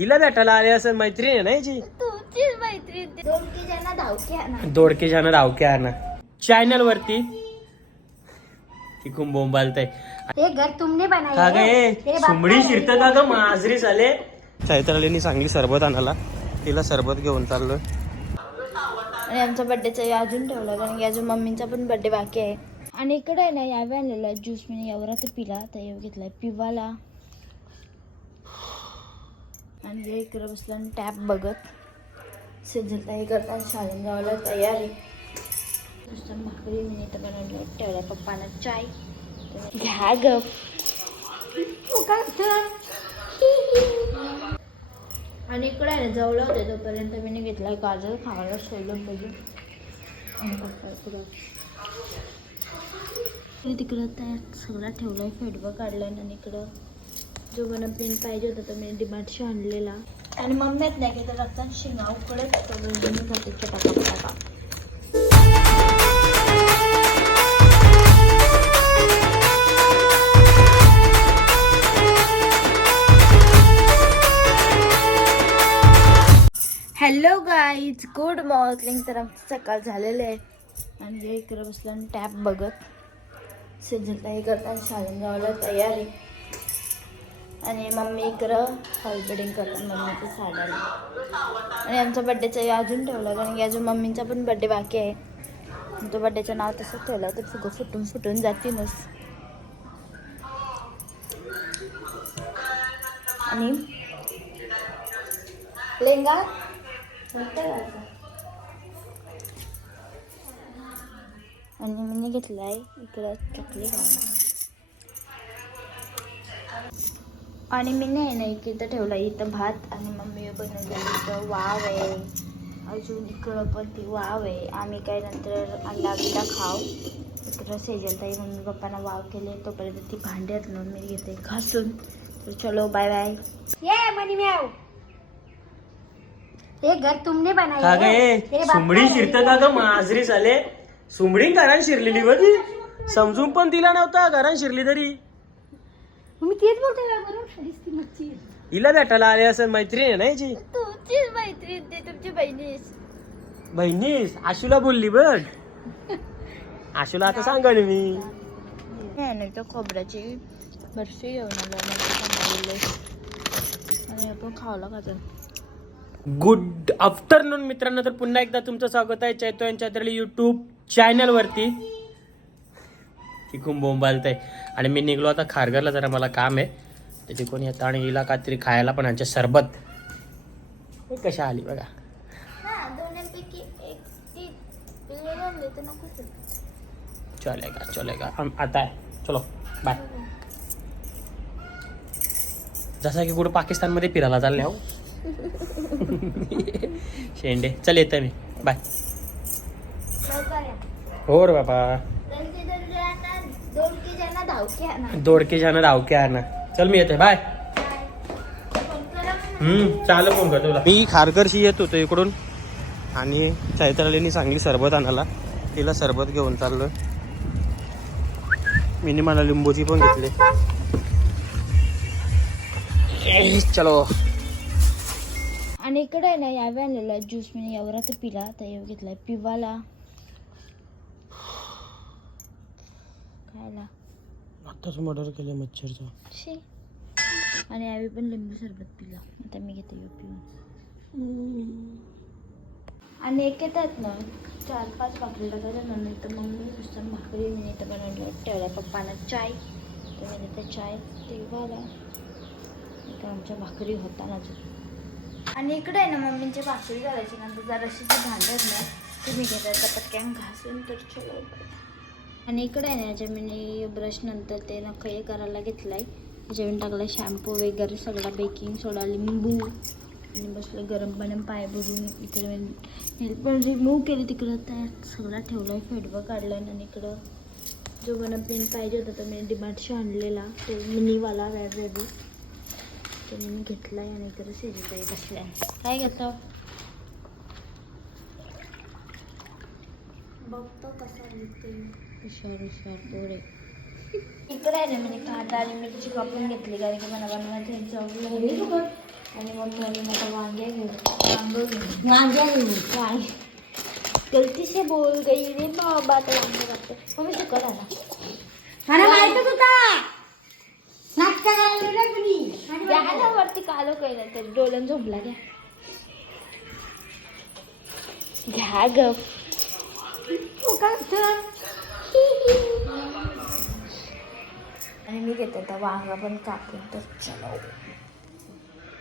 हिला भेटायला आले असं मैत्रीण आहे ना याची तुमचीच मैत्रीण ज्यांना धावकी आणा दोडके जाणं रावके आणा चॅनल वरती. तिकून बोंबालतय. ते घर तुमने का ग सुमडी शिरत का ग माजरी झाले. चैत्रालीनी चांगली सरबत आणाला तिला सरबत घेऊन चाललोय. आणि आमचा बर्थडेचा अजून ठेवला कारण की अजून मम्मींचा पण बर्थडे बाकी आहे. आणि इकडे आहे ना यावे आणलेला ज्यूस मी एवढा तर पिला तर येऊ घेतलाय. पिवाला. म्हणजे आणि हे इकडे बसला आणि टॅप बघत सिजलता ताई करता शाळेत जायला तयार. आहे नुसतं भाकरी मी तर बनवलं ठेवला पप्पाला चाय. घ्या ग आणि इकडे आहे ना जवळ होते तोपर्यंत मी घेतला गाजर खायला सोडलं पाहिजे. इकडं. तिकडं त्या सगळा आहे फेडबं काढलं आणि इकडं जो मला पेन पाहिजे होता तो मी डिमार्टशी आणलेला. आणि मम्मी येत नाही की तर आता शिंगा उकडत तो मी जाते चटाका पटाका हॅलो गाईज गुड मॉर्निंग तर आमचं सकाळ झालेलं आहे. आणि हे इकडं बसलं आणि टॅप बघत. सिजलता हे करता शाळेत जायला तयार. आहे आणि मम्मी इकडं हॉलपेडिंग करतात मम्मीच्या साड्याला आणि आमचा बड्डेचा अजून ठेवला कारण की अजून मम्मींचा पण बड्डे बाकी आहे. तो बड्डेचं नाव तसं ठेवलं तर फुगं फुटून फुटून जातीलच. आणि? लेंगा? आणि मी घेतलाय इकडं चकली खायला आणि मी नाही ना इथं ठेवला इथं भात आणि मम्मी बनवलं इथं वाव आहे. अजून इकडं पण ती वाव आहे. आम्ही काय नंतर अंडा बिंडा खाऊ. इकडं सेजल ताई मम्मी पप्पांना वाव केले. तोपर्यंत ती भांड्यात ना मी घेते घासून. तर चलो बाय बाय ये मनी म्याव. हे घर तुमने बनाय का ग ए सुमडी शिरत का ग माजरी झाले सुमडी घरात शिरलेली बघी. समजून पण दिला नव्हता घरात शिरली तरी. मी तेच बोलते बरोबर दिसती मच्छी हिला भेटायला आले असं मैत्रीण आहे ना याची तुमचीच मैत्रीण ते तुमची बहिणीच. बहिणीस आशूला बोलली बघ. आशूला आता सांगा ना मी. नाही तर खोबऱ्याची बर्फी घेऊन आणि आपण खावला खातो गुड आफ्टरनून मित्रांनो. तर पुन्हा एकदा तुमचं स्वागत आहे चैतो यांच्या युट्यूब चॅनल तिकून बोंबालतंय. आणि मी निघलो आता खारघरला जरा मला काम आहे. त्याची कोणी येतं आणि हिला काहीतरी खायला पण यांचे सरबत. हे कशा आली बघा. तर चलेगा चलेगा हम आता आहे. चलो बाय जसा की कुठं पाकिस्तानमध्ये फिरायला चालले हो. शेंडे. चल येतं मी. बाय हो रे बाबा. दोन की ज्यांना धावकी आणा दोडके चल मी येते बाय. हम्म चालू फोन कर तुला. मी खारकरशी येत होतो इकडून. आणि चैत्रालीनी चांगली सरबत आणाला तिला सरबत घेऊन चाललोय. मिनी मला लिंबूची पण घेतली. ए, चलो. आणि इकडे ना यावे आणलेला ज्यूस मी एवढा तर पिला. तर येऊ घेतलाय. पिवाला. खायला. आत्ताच मर्डर केलं मच्छरचं. शी. आणि यावी पण लिंबू सरबत पिला. आता मी घेते येऊ पिऊन. आणि एक येतात ना चार पाच भाकरी टाकायच्या ना तर मम्मी नुसतं भाकरी मी इथं बनवलं. ठेवल्या पप्पानं चाय. तर मी तिथं चाय ते घाला इथं आमच्या भाकरी होता ना आणि इकडे आहे ना मम्मींची भाकरी करायची. नंतर जराशी जी भांडत ना तुम्ही घेतायचा पटक्यान घासून तर चलो आणि इकडे आहे ना याच्या मी ब्रश नंतर ते नख हे करायला घेतलाय. त्याच्यावर टाकलं शॅम्पू वगैरे सगळा बेकिंग सोडा लिंबू. आणि बसलं गरम पाणी पाय भरून इकडे मी पण रिमूव्ह केली तिकडं त्यात सगळा ठेवलाय फेडवं काढलाय आणि इकडं जो मला पेन पाहिजे होता तो मी डिमार्टशी आणलेला तो मिनीवाला रेड रेडी त्याने मी आहे आणि इकडे बसला बसलाय. काय घेतो? बघतो कसा दिसते हुशार हुशार पोरे इकडे आहे म्हणजे कांदा आणि मिरची कापून घेतली कारण की मला बनवायचं आणि मम्मी अजून आता वांगे घेऊन वांग घेऊन. वांगे गलती से बोल गई रे बाबा आता वांगे कापते मम्मी सुकत आला मला माहितच होता नाटक करायला तुम्ही? घ्या ना वरती कालो केलं तर डोलन झोपला घ्या. घ्या ग. आणि मी घेते आता वांगा पण कापून तर चलो.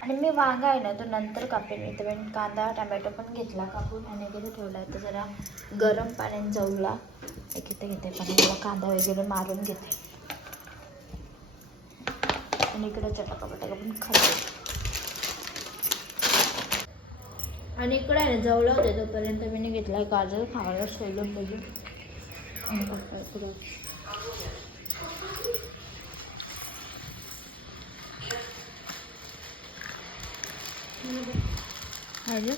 आणि मी वांगा आहे ना तो नंतर कापेन. मी तर मी कांदा टमॅटो पण घेतला कापून आणि इकडे ठेवला आहे. तर जरा गरम पाण्याने जवला घेते घेते पण मला कांदा वगैरे मारून घेते. आणि इकडे चटाका बटाका पण खाते. आणि इकडे आहे ना जवळ होते तोपर्यंत मी घेतला गाजर. खायला सोलून बघून आणि पप्पा इकडं. अरे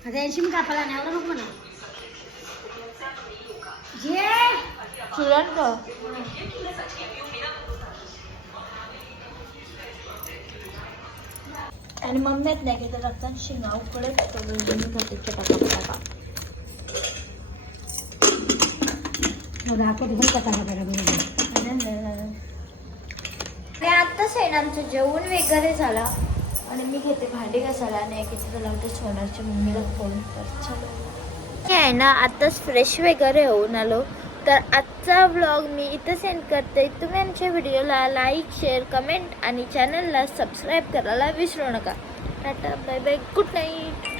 आता रेशीम कापायला नाही नको म्हणा जे चुरण का आणि मम्मी येत नाही की तर रक्तान शिंगा उकडत तो मी खाते चटाका पटाका हो, दाखवतो पण कसा कसा बरोबर आणि आत्ताच आहे ना आमचं जेवण वगैरे झाला. आणि मी घेते भांडी घासायला आणि एक इथे लावते सोनारच्या मम्मीला फोन कर. चलो. आहे ना आत्ताच फ्रेश वगैरे होऊन आलो. तर आजचा व्लॉग मी इथं सेंड करते. तुम्ही आमच्या व्हिडिओला लाईक शेअर कमेंट आणि चॅनलला सबस्क्राईब करायला विसरू नका. Tata bye bye good night